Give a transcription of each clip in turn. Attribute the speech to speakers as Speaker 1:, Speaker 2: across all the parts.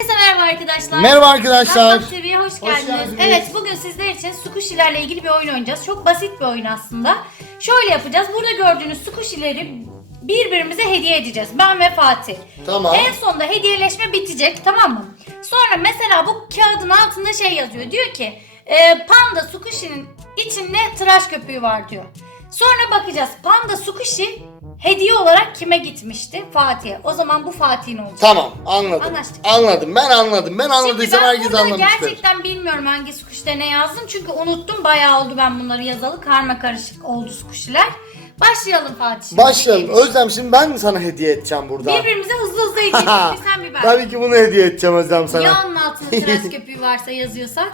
Speaker 1: Herkese merhaba arkadaşlar.
Speaker 2: Merhaba arkadaşlar.
Speaker 1: Tatlı TV'ye hoş
Speaker 2: Hoş
Speaker 1: geldiniz.
Speaker 2: geldiniz.
Speaker 1: Evet bugün sizler için squishy'lerle ilgili bir oyun oynayacağız. Çok basit bir oyun aslında. Şöyle yapacağız. Burada gördüğünüz squishy'leri birbirimize hediye edeceğiz. Ben ve Fatih.
Speaker 2: Tamam.
Speaker 1: En sonunda hediyeleşme bitecek tamam mı? Sonra mesela bu kağıdın altında şey yazıyor. Diyor ki e, panda squishy'nin içinde tıraş köpüğü var diyor. Sonra bakacağız panda squishy hediye olarak kime gitmişti? Fatih'e. O zaman bu Fatih'in olacak.
Speaker 2: Tamım anladım.
Speaker 1: Anlaştık.
Speaker 2: Anladım ben anladım. Ben
Speaker 1: Şimdi
Speaker 2: anladıysam
Speaker 1: ben
Speaker 2: herkes
Speaker 1: burada
Speaker 2: anlamıştır.
Speaker 1: gerçekten bilmiyorum hangi sukuşta ne yazdım. Çünkü unuttum bayağı oldu ben bunları yazalı. Karma karışık oldu sukuşiler. Başlayalım Fatih. şimdi.
Speaker 2: Başlayalım. Özlem şimdi ben mi sana hediye edeceğim burada?
Speaker 1: Birbirimize hızlı hızlı edeceğiz. bir sen bir ben.
Speaker 2: Tabii ki bunu hediye edeceğim Özlem sana.
Speaker 1: Ya onun altında tıraş köpüğü varsa yazıyorsa?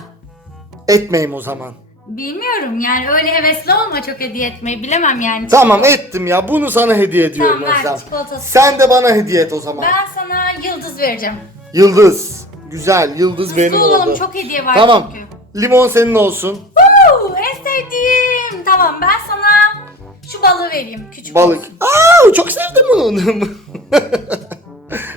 Speaker 2: Etmeyeyim o zaman.
Speaker 1: Bilmiyorum yani öyle hevesli olma çok hediye etmeyi bilemem yani.
Speaker 2: Tamam ettim ya. Bunu sana hediye ediyorum
Speaker 1: Tamam, ver,
Speaker 2: Özlem.
Speaker 1: çikolatası.
Speaker 2: Sen de bana hediye et o zaman.
Speaker 1: Ben sana yıldız vereceğim.
Speaker 2: Yıldız. Güzel. Yıldız
Speaker 1: Hızlı
Speaker 2: benim
Speaker 1: olalım
Speaker 2: oldu.
Speaker 1: çok hediye var
Speaker 2: Tamam.
Speaker 1: çünkü.
Speaker 2: Limon senin olsun.
Speaker 1: Woo, en sevdiğim. Tamam ben sana şu balığı vereyim. Küçük
Speaker 2: Balık.
Speaker 1: olsun.
Speaker 2: Aa çok sevdim bunu.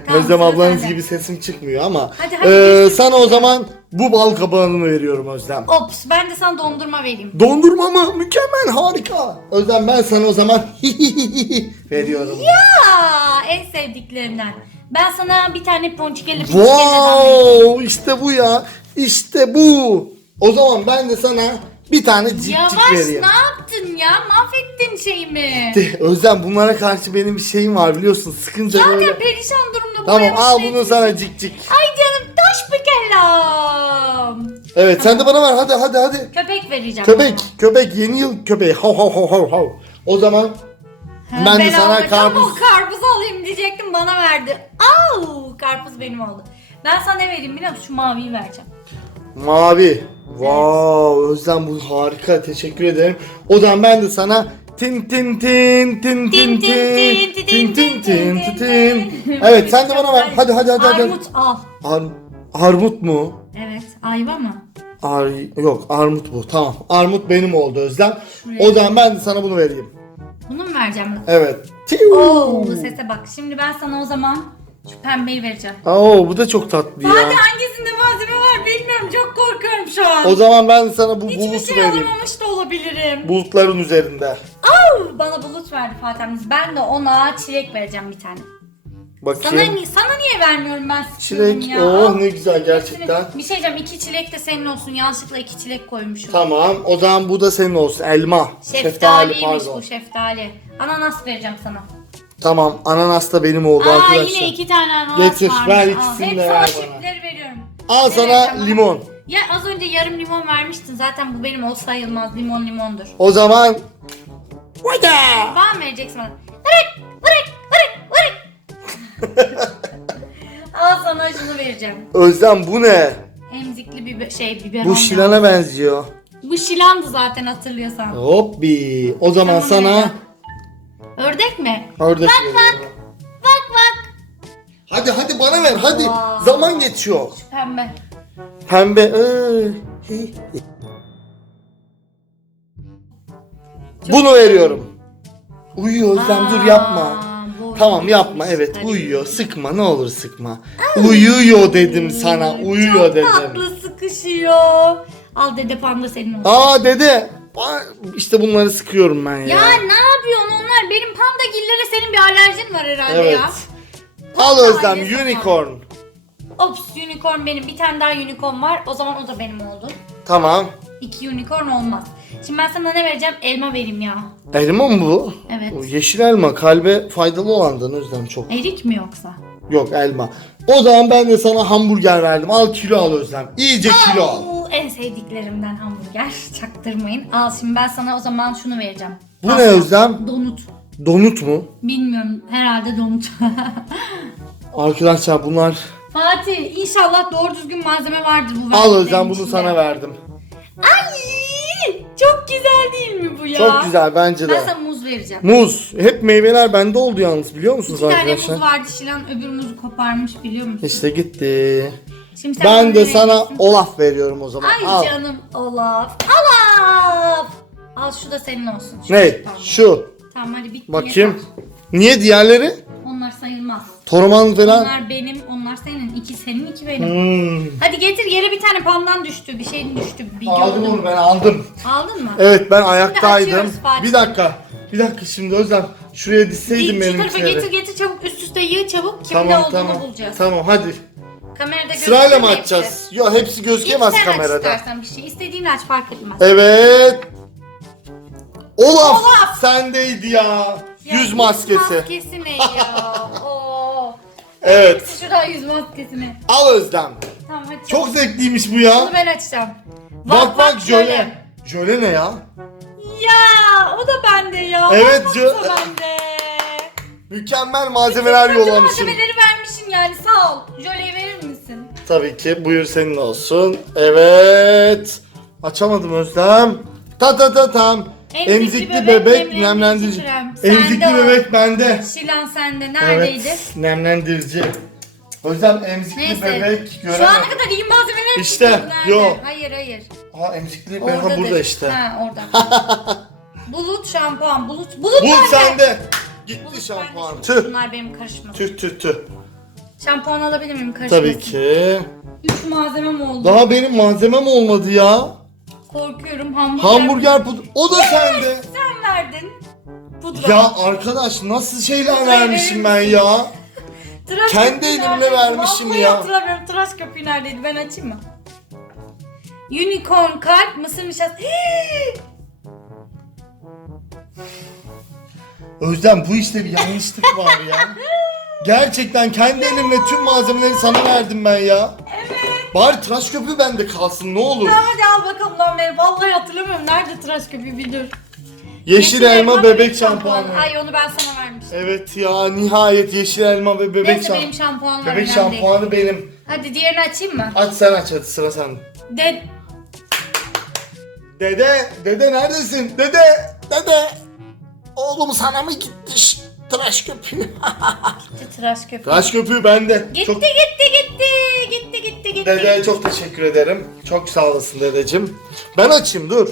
Speaker 1: Tamam,
Speaker 2: Özlem
Speaker 1: sıra
Speaker 2: ablanız
Speaker 1: sende.
Speaker 2: gibi sesim çıkmıyor ama.
Speaker 1: Hadi, hadi,
Speaker 2: Ee,
Speaker 1: geçin.
Speaker 2: sana o zaman bu bal kabağını veriyorum Özlem.
Speaker 1: Ops ben de sana dondurma vereyim.
Speaker 2: Dondurma mı? Mükemmel, harika. Özlem ben sana o zaman veriyorum.
Speaker 1: Aa, en sevdiklerimden. Ben sana bir tane ponçikeli ponçikeli vereyim.
Speaker 2: Wow, işte bu ya. İşte bu. O zaman ben de sana bir tane cik cik
Speaker 1: Yavaş
Speaker 2: vereyim.
Speaker 1: ne yaptın ya? Mahvettin şeyimi.
Speaker 2: Özlem bunlara karşı benim bir şeyim var biliyorsun. Sıkınca
Speaker 1: Zaten
Speaker 2: böyle.
Speaker 1: perişan durumda.
Speaker 2: Tamam
Speaker 1: boyamış
Speaker 2: al bunu sana cik cik.
Speaker 1: Ay canım taş bir kellam.
Speaker 2: Evet sen de bana ver hadi hadi hadi.
Speaker 1: Köpek vereceğim.
Speaker 2: Köpek, köpek yeni yıl köpeği. Hav hav hav hav hav. O zaman
Speaker 1: Ha,
Speaker 2: ben de sana
Speaker 1: aldım.
Speaker 2: karpuz
Speaker 1: Tamam, karpuz alayım diyecektim bana verdi. Au karpuz benim oldu. Ben sana ne vereyim biliyor musun? Şu maviyi vereceğim.
Speaker 2: Mavi. Wow, Özlem bu harika. Teşekkür ederim. O zaman ben de sana tin tin tin tin tin tin tin tin tin tin tin. Evet sen de bana ver. Hadi hadi hadi hadi.
Speaker 1: Armut al.
Speaker 2: Ar armut mu?
Speaker 1: Evet ayva mı?
Speaker 2: Ar yok armut bu. Tamam. Armut benim oldu Özlem.
Speaker 1: Şuraya.
Speaker 2: O zaman ben sana bunu vereyim.
Speaker 1: Bunu mu vereceğim?
Speaker 2: Evet.
Speaker 1: Oo bu sese bak. Şimdi ben sana o zaman şu pembeyi vereceğim.
Speaker 2: Oo bu da çok tatlı ya.
Speaker 1: Hadi hangisinde malzeme var bilmiyorum. Çok korkuyorum şu an.
Speaker 2: O zaman ben sana bu
Speaker 1: Hiçbir
Speaker 2: bulutu
Speaker 1: şey
Speaker 2: vereyim.
Speaker 1: alamamış da olabilirim.
Speaker 2: Bulutların üzerinde.
Speaker 1: Au, bana bulut verdi Fatih Eminiz. Ben de ona çilek vereceğim bir tane. Sana,
Speaker 2: Bakayım.
Speaker 1: ni- sana niye vermiyorum ben sıkıyorum
Speaker 2: Çilek.
Speaker 1: ya?
Speaker 2: Oh ne güzel gerçekten.
Speaker 1: Bir şey diyeceğim iki çilek de senin olsun. Yanlışlıkla iki çilek koymuşum.
Speaker 2: Tamam. O zaman bu da senin olsun. Elma.
Speaker 1: Şeftaliymiş bu şeftali. Ananas vereceğim sana.
Speaker 2: Tamam. Ananas da benim oldu
Speaker 1: Aa
Speaker 2: arkadaşlar.
Speaker 1: yine iki tane ananas
Speaker 2: Getir,
Speaker 1: varmış.
Speaker 2: ver ikisini
Speaker 1: hep
Speaker 2: de
Speaker 1: sana
Speaker 2: ver
Speaker 1: çiftleri veriyorum.
Speaker 2: Al sana
Speaker 1: bana?
Speaker 2: limon.
Speaker 1: Ya az önce yarım limon vermiştin. Zaten bu benim o sayılmaz. Limon limondur.
Speaker 2: O zaman Vada!
Speaker 1: Bana mı vereceksin bana? Vırık vırık vırık vırık. Al sana şunu vereceğim.
Speaker 2: Özlem bu ne?
Speaker 1: Emzikli bir şey biberon.
Speaker 2: Bu şilana benziyor.
Speaker 1: Bu şilandı zaten hatırlıyorsan.
Speaker 2: Hoppi. O zaman
Speaker 1: Tamam,
Speaker 2: sana
Speaker 1: vereceğim. Ördek mi?
Speaker 2: ördek
Speaker 1: Bak bak. Bak bak.
Speaker 2: Hadi hadi bana ver hadi.
Speaker 1: Vay.
Speaker 2: Zaman geçiyor.
Speaker 1: Pembe.
Speaker 2: Pembe. hi. Bunu veriyorum. Uyuyor Özlem dur yapma.
Speaker 1: Bu-
Speaker 2: Tamam yapma evet uyuyor. Sıkma ne olur sıkma. Uyuyor dedim sana. Uyuyor
Speaker 1: Çok
Speaker 2: dedim.
Speaker 1: tatlı sıkışıyor. Al dede panda senin olsun.
Speaker 2: Aa dede. İşte bunları sıkıyorum ben ya.
Speaker 1: Ya ne yapıyorsun onlar? Benim panda gillere senin bir alerjin var herhalde
Speaker 2: evet.
Speaker 1: ya.
Speaker 2: Al Özlem unicorn.
Speaker 1: Ops unicorn benim. Bir tane daha unicorn var. O zaman o da benim oldu.
Speaker 2: Tamam.
Speaker 1: İki unicorn olmaz. Şimdi ben sana ne vereceğim? Elma vereyim ya.
Speaker 2: Elma mı bu?
Speaker 1: Evet.
Speaker 2: O yeşil elma kalbe faydalı olandan Özlem çok.
Speaker 1: Erik mi yoksa?
Speaker 2: Yok elma. O zaman ben de sana hamburger verdim. Al kilo al Özlem. İyice kilo al.
Speaker 1: En sevdiklerimden hamburger. Çaktırmayın. Al şimdi ben sana o zaman şunu vereceğim.
Speaker 2: Bu ne Özlem?
Speaker 1: Donut.
Speaker 2: Donut mu?
Speaker 1: Bilmiyorum. Herhalde donut.
Speaker 2: Arkadaşlar bunlar
Speaker 1: Fatih inşallah doğru düzgün malzeme vardır bu
Speaker 2: Al Özlem bunu
Speaker 1: içinde.
Speaker 2: sana verdim.
Speaker 1: Ay çok güzel değil mi bu ya?
Speaker 2: Çok güzel bence
Speaker 1: Ben
Speaker 2: de.
Speaker 1: sana muz vereceğim.
Speaker 2: Muz. Hep meyveler bende oldu yalnız biliyor musunuz
Speaker 1: İki tane
Speaker 2: arkadaşlar?
Speaker 1: muz vardı Şilan öbür muzu koparmış biliyor musun?
Speaker 2: İşte gitti.
Speaker 1: Şimdi sen bana
Speaker 2: Ben de
Speaker 1: ne
Speaker 2: sana
Speaker 1: vereceksin?
Speaker 2: Olaf veriyorum o zaman.
Speaker 1: Ay
Speaker 2: Al.
Speaker 1: canım Olaf. Olaf. Al şu da senin olsun. Şu
Speaker 2: Ne?
Speaker 1: Tamam.
Speaker 2: Şu.
Speaker 1: Tamam hadi bitti.
Speaker 2: Bakayım.
Speaker 1: yeter.
Speaker 2: Niye diğerleri?
Speaker 1: Onlar sayılmaz.
Speaker 2: Toraman falan.
Speaker 1: Onlar benim, onlar senin. İkisi senin iki benim.
Speaker 2: Hmm.
Speaker 1: Hadi getir yere bir tane pandan düştü. Bir şeyin düştü. Bir
Speaker 2: Aldım
Speaker 1: gördüm.
Speaker 2: onu ben aldım.
Speaker 1: Aldın mı?
Speaker 2: Evet ben ayaktaydım.
Speaker 1: açıyoruz Fatih.
Speaker 2: Bir dakika. Bir dakika şimdi Özlem. Şuraya dizseydin
Speaker 1: İlk şu tarafa
Speaker 2: benimkileri.
Speaker 1: getir getir çabuk üst üste yığ çabuk. Kimde
Speaker 2: Tamam
Speaker 1: olduğunu
Speaker 2: tamam.
Speaker 1: bulacağız.
Speaker 2: Tamam hadi.
Speaker 1: Kamerada
Speaker 2: Sırayla mı açacağız?
Speaker 1: hepsi.
Speaker 2: Yok hepsi gözükemez
Speaker 1: İlk sen aç
Speaker 2: kamerada.
Speaker 1: istersen bir şey. İstediğini aç fark etmez.
Speaker 2: Evet. Olaf, sendeydi ya.
Speaker 1: Ya,
Speaker 2: yüz maskesi.
Speaker 1: Maskesi ne ya? Oo.
Speaker 2: Evet.
Speaker 1: Şurada yüz maskesini.
Speaker 2: Al Özlem.
Speaker 1: Tamam hadi.
Speaker 2: Çok zevkliymiş bu ya.
Speaker 1: Bunu ben açacağım.
Speaker 2: Bak bak jöle. Jöle ne ya?
Speaker 1: Ya o da bende ya.
Speaker 2: Evet,
Speaker 1: Bak,
Speaker 2: jö-
Speaker 1: o da bende.
Speaker 2: Mükemmel malzemeler
Speaker 1: Bütün
Speaker 2: yollamışım.
Speaker 1: malzemeleri vermişsin yani sağ ol. Jöleyi verir misin?
Speaker 2: Tabii ki buyur senin olsun. Evet. Açamadım Özlem. Ta ta ta tam.
Speaker 1: Emzikli
Speaker 2: Emzikli,
Speaker 1: bebek,
Speaker 2: bebek,
Speaker 1: nemlendirici. Sende
Speaker 2: Emzikli
Speaker 1: o.
Speaker 2: bebek bende.
Speaker 1: Şilan sende neredeydi?
Speaker 2: Evet, nemlendirici. Özlem emzikli
Speaker 1: Neyse.
Speaker 2: bebek
Speaker 1: Şu ana kadar iyi malzemeler
Speaker 2: İşte, yok.
Speaker 1: Hayır hayır.
Speaker 2: Ha emzikli bebek ha, burada işte.
Speaker 1: Ha orada. bulut şampuan. Bulut. Bulut
Speaker 2: Bulut sende. Gitti
Speaker 1: Bulut
Speaker 2: şampuan. Tüh.
Speaker 1: Bunlar benim karışmasın.
Speaker 2: Tüh tüh tüh.
Speaker 1: Şampuan alabilir miyim karışmasın?
Speaker 2: Tabii ki.
Speaker 1: Üç malzemem oldu.
Speaker 2: Daha benim malzemem olmadı ya.
Speaker 1: Korkuyorum hamburger.
Speaker 2: Hamburger pudra. O da sende.
Speaker 1: Sen verdin. Pudra.
Speaker 2: Ya arkadaş nasıl şeyler
Speaker 1: Pudrayı
Speaker 2: vermişim
Speaker 1: verir
Speaker 2: ben
Speaker 1: misin?
Speaker 2: ya.
Speaker 1: Tıraş
Speaker 2: kendi
Speaker 1: köpüğü
Speaker 2: elimle
Speaker 1: neredeydi?
Speaker 2: vermişim
Speaker 1: Vallahi
Speaker 2: ya.
Speaker 1: hatırlamıyorum. Tıraş köpüğü neredeydi? Ben açayım mı? Unicorn kalp mısır nişastası.
Speaker 2: Özlem bu işte bir yanlışlık var ya. Gerçekten kendi elimle tüm malzemeleri sana verdim ben ya. Evet. Bari tıraş köpüğü bende kalsın ne olur.
Speaker 1: Tamam hadi al bakalım lan beni. Vallahi hatırlamıyorum. Nerede tıraş köpüğü bir dur.
Speaker 2: Yeşil, elma, bebek şampuanı.
Speaker 1: Ay onu ben sana vermiştim.
Speaker 2: Evet ya nihayet yeşil elma ve bebek
Speaker 1: Neyse
Speaker 2: şampuanı.
Speaker 1: benim şampuanım var.
Speaker 2: Bebek
Speaker 1: önemli
Speaker 2: şampuanı benim.
Speaker 1: Hadi diğerini açayım mı?
Speaker 2: Aç sen aç hadi sıra sende.
Speaker 1: De
Speaker 2: Dede, dede neredesin? Dede, dede. Oğlum sana mı gitti ş- tıraş köpüğü?
Speaker 1: gitti tıraş köpüğü.
Speaker 2: tıraş köpüğü bende.
Speaker 1: Gitti
Speaker 2: Çok...
Speaker 1: gitti gitti. Gitti gitti gitti.
Speaker 2: Dede çok teşekkür ederim. Çok sağ olasın dedeciğim. Ben açayım dur.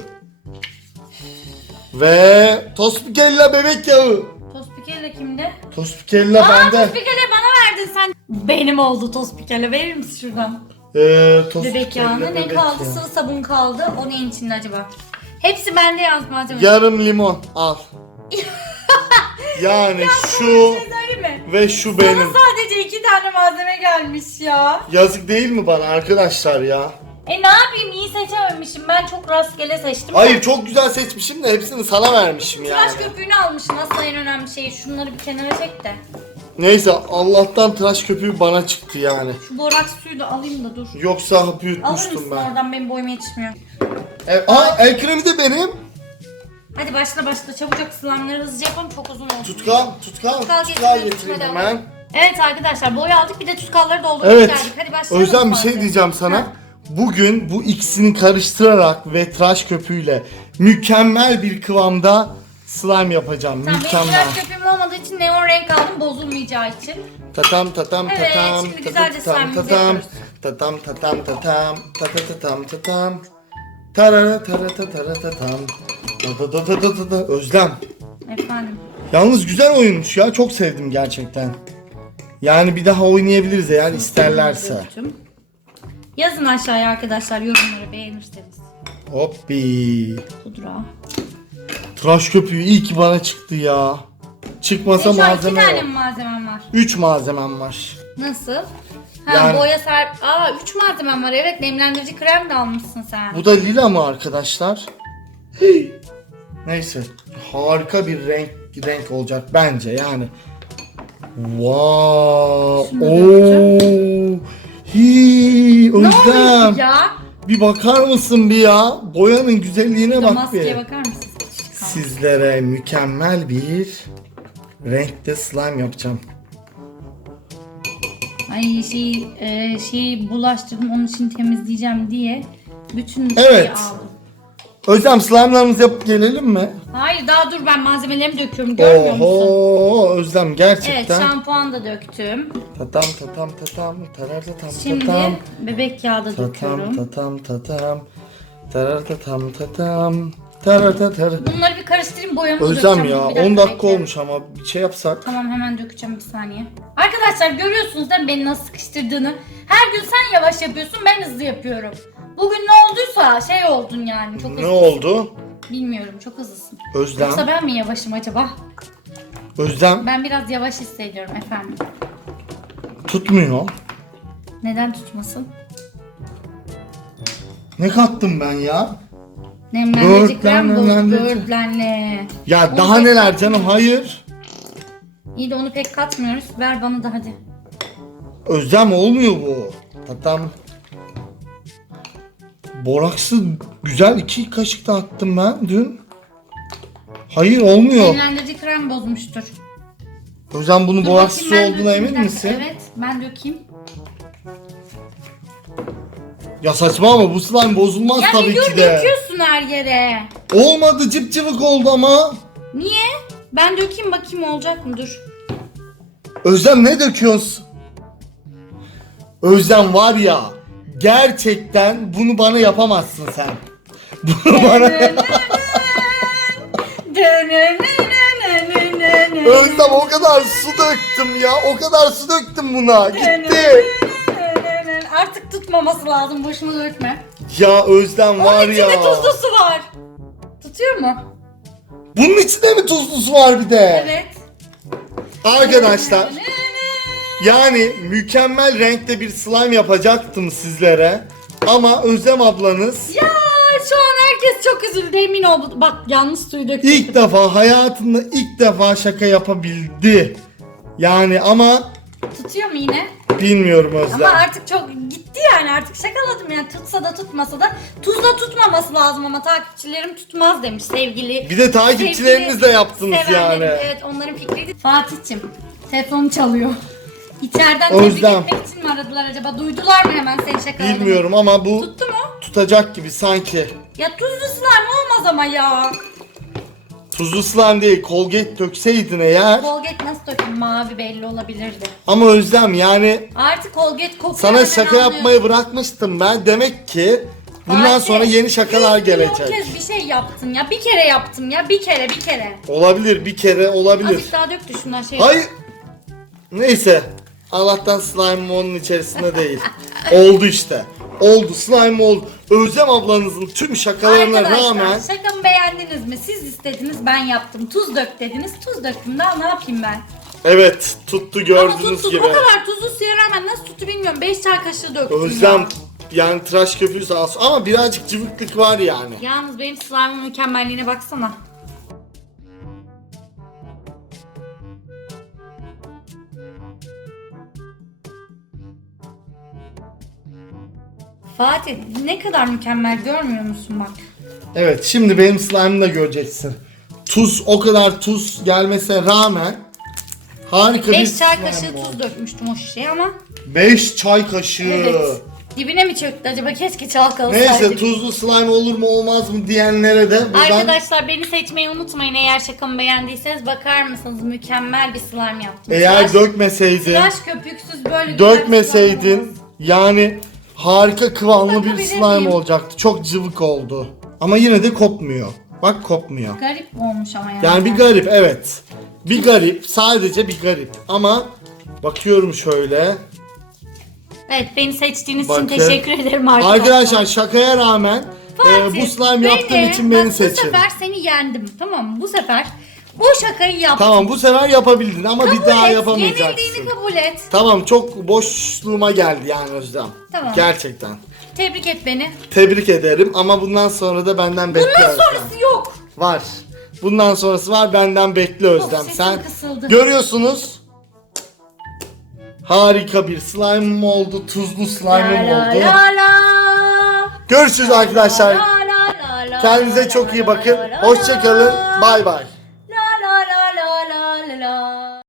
Speaker 2: Ve Tospikella bebek yağı.
Speaker 1: Tospikele kimde?
Speaker 2: Tospikella
Speaker 1: Aa
Speaker 2: bende.
Speaker 1: tospikele bana verdin sen. Benim oldu tospikele. Verir misin şuradan?
Speaker 2: Ee, Tospikella
Speaker 1: Bebek yağını ne
Speaker 2: bebek
Speaker 1: kaldı?
Speaker 2: yağı.
Speaker 1: Sıvı sabun kaldı. O neyin içinde acaba? Hepsi bende yalnız malzeme.
Speaker 2: Yarım limon al. yani şu
Speaker 1: şey
Speaker 2: ve şu
Speaker 1: Sana
Speaker 2: benim.
Speaker 1: sadece iki tane malzeme gelmiş ya.
Speaker 2: Yazık değil mi bana arkadaşlar ya?
Speaker 1: E ne yapayım iyi seçememişim. Ben çok rastgele seçtim.
Speaker 2: Hayır çok güzel seçmişim de hepsini sana vermişim yani.
Speaker 1: Tıraş köpüğünü almışsın. Asıl en önemli şey. Şunları bir kenara çek de.
Speaker 2: Neyse Allah'tan tıraş köpüğü bana çıktı yani.
Speaker 1: Şu boraks suyu da alayım da dur.
Speaker 2: Yoksa hapı
Speaker 1: Alır
Speaker 2: yutmuştum
Speaker 1: mısın
Speaker 2: ben.
Speaker 1: oradan benim boyuma yetişmiyor.
Speaker 2: E, aa el kremi de benim.
Speaker 1: Hadi başla başla çabucak slime'ları hızlıca yapalım çok uzun olsun.
Speaker 2: Tutkal, tutkal,
Speaker 1: Tutkal
Speaker 2: tutkal getireyim
Speaker 1: hadi
Speaker 2: hemen.
Speaker 1: Evet arkadaşlar boy aldık bir de tutkalları doldurduk
Speaker 2: Evet.
Speaker 1: geldik. Hadi başlayalım.
Speaker 2: O yüzden bir şey diyeceğim sana. Bugün bu ikisini karıştırarak ve tıraş köpüğüyle mükemmel bir kıvamda slime yapacağım.
Speaker 1: Tamam benim
Speaker 2: mükemmel.
Speaker 1: tıraş köpüğüm olmadığı için neon renk aldım bozulmayacağı için.
Speaker 2: Tatam tatam
Speaker 1: Evet,
Speaker 2: tatam
Speaker 1: şimdi güzelce
Speaker 2: tatam
Speaker 1: slime'ımızı
Speaker 2: tatam
Speaker 1: yapıyoruz.
Speaker 2: tatam tatam tatam tata tatam tatam tarara tarata taratatam ta ta ta ta ta ta Özlem.
Speaker 1: Efendim.
Speaker 2: Yalnız güzel oyunmuş ya. Çok sevdim gerçekten. Yani bir daha oynayabiliriz eğer isterlerse.
Speaker 1: Yazın aşağıya arkadaşlar yorumları beğenirseniz.
Speaker 2: Hoppi.
Speaker 1: Pudra.
Speaker 2: Tıraş köpüğü iyi ki bana çıktı ya. Çıkmasa
Speaker 1: şu an iki
Speaker 2: malzeme
Speaker 1: tane
Speaker 2: yok.
Speaker 1: malzemem var?
Speaker 2: 3 malzemem var.
Speaker 1: Nasıl? Ha
Speaker 2: Yani-
Speaker 1: boya ser... Aa 3 malzemem var evet nemlendirici krem de almışsın sen.
Speaker 2: Bu da lila mı arkadaşlar? Hey. Neyse. Harika bir renk renk olacak bence yani. Wow.
Speaker 1: Şunu da
Speaker 2: Oo. Hii,
Speaker 1: ne oluyor
Speaker 2: Özlem.
Speaker 1: ya?
Speaker 2: Bir bakar mısın bir ya? Boyanın güzelliğine
Speaker 1: Burada
Speaker 2: bak
Speaker 1: maskeye
Speaker 2: bir.
Speaker 1: bakar mısınız?
Speaker 2: Sizlere mükemmel bir renkte slime yapacağım.
Speaker 1: Ay şey e, şeyi bulaştırdım onun için temizleyeceğim diye bütün şeyi
Speaker 2: Evet.
Speaker 1: aldım.
Speaker 2: Özlem slime'larımızı yapıp gelelim mi?
Speaker 1: Hayır daha dur ben malzemelerimi döküyorum görmüyor musun?
Speaker 2: Oho Özlem
Speaker 1: Evet
Speaker 2: gerçekten.
Speaker 1: şampuan da döktüm.
Speaker 2: Tatam tatam tatam tarar tatam
Speaker 1: Şimdi
Speaker 2: tatam.
Speaker 1: bebek yağı da
Speaker 2: Tatam
Speaker 1: döküyorum.
Speaker 2: tatam tatam tarar tatam tatam Tara tara tara.
Speaker 1: Bunları bir karıştırayım boyamı
Speaker 2: Özlem
Speaker 1: dökeceğim.
Speaker 2: ya
Speaker 1: Bir dakika
Speaker 2: 10 dakika
Speaker 1: bekle.
Speaker 2: olmuş ama bir şey yapsak.
Speaker 1: Tamam hemen dökeceğim bir saniye. Arkadaşlar görüyorsunuz değil mi beni nasıl sıkıştırdığını. Her gün sen yavaş yapıyorsun ben hızlı yapıyorum. Bugün ne olduysa şey oldun yani çok
Speaker 2: Ne
Speaker 1: hızlısın.
Speaker 2: oldu?
Speaker 1: Bilmiyorum çok hızlısın. Yoksa
Speaker 2: Özlem.
Speaker 1: ben mi yavaşım acaba?
Speaker 2: Özlem
Speaker 1: Ben biraz yavaş hissediyorum efendim.
Speaker 2: tutmuyor.
Speaker 1: Neden tutmasın?
Speaker 2: Ne kattım ben ya?
Speaker 1: Krem boz,
Speaker 2: nemlendirici.
Speaker 1: böğürtlenle.
Speaker 2: Ya
Speaker 1: Onu
Speaker 2: daha
Speaker 1: pek
Speaker 2: neler canım hayır.
Speaker 1: İyi de onu pek katmıyoruz. Ver bana da hadi.
Speaker 2: Özlem olmuyor bu. Hatta boraksı güzel iki kaşık da attım ben dün. Hayır olmuyor.
Speaker 1: Nemlendirici krem bozmuştur.
Speaker 2: Özlem bunun
Speaker 1: Dur
Speaker 2: boraksız
Speaker 1: bakayım, ben
Speaker 2: olduğuna
Speaker 1: dökeyim. Bir
Speaker 2: emin
Speaker 1: dakika.
Speaker 2: misin?
Speaker 1: Evet ben dökeyim.
Speaker 2: Ya saçma ama bu slime bozulmaz
Speaker 1: Ya
Speaker 2: tabii ki de.
Speaker 1: döküyorsun her yere.
Speaker 2: Olmadı cıvık oldu ama.
Speaker 1: Niye? Ben dökeyim bakayım olacak mı? Dur.
Speaker 2: Özlem ne döküyorsun? Özlem var ya gerçekten bunu bana yapamazsın sen. Bunu bana Özlem o kadar su döktüm ya. O kadar su döktüm buna. Gitti.
Speaker 1: Artık tutmaması lazım. Boşuna dökme.
Speaker 2: Ya Özlem var
Speaker 1: Onun içinde
Speaker 2: ya.
Speaker 1: tuzlu su var. Tutuyor mu?
Speaker 2: Bunun içinde mi tuzlu su var bir de?
Speaker 1: Evet.
Speaker 2: Arkadaşlar yani mükemmel renkte bir slime yapacaktım sizlere. Ama Özlem ablanız
Speaker 1: Ya şu an herkes çok üzüldü emin ol. Bak yanlış suyu döktüm.
Speaker 2: ilk defa hayatında ilk defa şaka yapabildi. Yani ama
Speaker 1: Tutuyor mu yine?
Speaker 2: bilmiyorum
Speaker 1: Ama
Speaker 2: Özlem.
Speaker 1: artık çok gitti yani artık şakaladım yani tutsa da tutmasa da tuzla tutmaması lazım ama takipçilerim tutmaz demiş sevgili.
Speaker 2: Bir de takipçilerinizle yaptınız
Speaker 1: sevenlerim.
Speaker 2: yani.
Speaker 1: Evet onların fikriydi. Fatih'cim telefonu çalıyor. İçeriden
Speaker 2: Özlem.
Speaker 1: tebrik etmek için mi aradılar acaba? Duydular mı hemen seni şakaladığını?
Speaker 2: Bilmiyorum ama bu
Speaker 1: Tuttu mu?
Speaker 2: tutacak gibi sanki.
Speaker 1: Ya tuzlu slime olmaz ama ya.
Speaker 2: Tuzlu slime değil, Colgate dökseydin eğer.
Speaker 1: Colgate nasıl döküm mavi belli olabilirdi.
Speaker 2: Ama Özlem yani
Speaker 1: Artık Colgate kokuyor.
Speaker 2: sana
Speaker 1: hemen
Speaker 2: şaka
Speaker 1: anlıyorsun.
Speaker 2: yapmayı bırakmıştım ben. Demek ki bundan
Speaker 1: Fatih,
Speaker 2: sonra yeni şakalar
Speaker 1: yüz milyon
Speaker 2: gelecek.
Speaker 1: kez bir şey yaptın ya. Bir kere yaptım ya. Bir kere bir kere.
Speaker 2: Olabilir bir kere olabilir.
Speaker 1: Azıcık daha dök de şundan şey.
Speaker 2: Hayır. Neyse. Allah'tan slime onun içerisinde değil. oldu işte. Oldu slime oldu. Özlem ablanızın tüm şakalarına
Speaker 1: Arkadaşlar
Speaker 2: rağmen
Speaker 1: şakamı beğendiniz mi? Siz istediniz ben yaptım. Tuz dök dediniz. Tuz döktüm daha ne yapayım ben?
Speaker 2: evet tuttu
Speaker 1: Ama
Speaker 2: gördüğünüz
Speaker 1: tuttu.
Speaker 2: gibi.
Speaker 1: O kadar tuzlu suya rağmen nasıl tuttu bilmiyorum. 5 çay kaşığı döktüm
Speaker 2: Özlem
Speaker 1: ya.
Speaker 2: yani tıraş köpüğü sağ olsun ama birazcık cıvıklık var yani.
Speaker 1: Yalnız benim slime'ın mükemmelliğine baksana. Fatih ne kadar mükemmel görmüyor musun bak.
Speaker 2: Evet şimdi benim slime'ı da göreceksin. Tuz o kadar tuz gelmesine rağmen harika bir
Speaker 1: 5 çay
Speaker 2: slime
Speaker 1: kaşığı
Speaker 2: oldu.
Speaker 1: tuz dökmüştüm o şişeye ama
Speaker 2: 5 çay kaşığı.
Speaker 1: evet. Dibine mi çöktü acaba keşke çalkalasaydı.
Speaker 2: Neyse tuzlu slime olur mu olmaz mı diyenlere de buradan
Speaker 1: Arkadaşlar beni seçmeyi unutmayın eğer şakamı beğendiyseniz bakar mısınız mükemmel bir slime yaptım.
Speaker 2: eğer
Speaker 1: Tıraş-
Speaker 2: dökmeseydin
Speaker 1: Tıraş köpüksüz böyle güzel bir slime
Speaker 2: dökmeseydin yani harika kıvamlı bir
Speaker 1: Bakabilir
Speaker 2: slime
Speaker 1: miyim?
Speaker 2: olacaktı. Çok cıvık oldu. Ama yine de kopmuyor. Bak kopmuyor.
Speaker 1: Garip olmuş ama yani.
Speaker 2: Yani bir garip evet. Bir garip sadece bir garip ama bakıyorum şöyle.
Speaker 1: Evet beni seçtiğiniz
Speaker 2: Bakın.
Speaker 1: için teşekkür ederim arkadaşlar.
Speaker 2: Arkadaşlar şakaya rağmen e, bu slime yaptığım için beni
Speaker 1: bak,
Speaker 2: seçin.
Speaker 1: Bu sefer seni yendim tamam mı? Bu sefer bu şakayı yaptım.
Speaker 2: Tamam bu sefer yapabildin ama
Speaker 1: Kabul
Speaker 2: bir daha
Speaker 1: et,
Speaker 2: yapamayacaksın.
Speaker 1: Yenildiğini kabul et.
Speaker 2: Tamam çok boşluğuma geldi yani Özlem.
Speaker 1: Tamam.
Speaker 2: Gerçekten.
Speaker 1: Tebrik et beni.
Speaker 2: Tebrik ederim ama bundan sonra da benden bekle
Speaker 1: Bundan
Speaker 2: Özlem.
Speaker 1: sonrası yok.
Speaker 2: Var. Bundan sonrası var benden bekle Özlem.
Speaker 1: sesim
Speaker 2: Sen
Speaker 1: kısıldı.
Speaker 2: görüyorsunuz. Harika bir slime'ım oldu. Tuzlu slime'ım
Speaker 1: La
Speaker 2: oldu.
Speaker 1: la la.
Speaker 2: Görüşürüz arkadaşlar.
Speaker 1: La la la la
Speaker 2: Kendinize
Speaker 1: la
Speaker 2: çok iyi
Speaker 1: la
Speaker 2: bakın.
Speaker 1: la la.
Speaker 2: Hoşçakalın. Bay bay.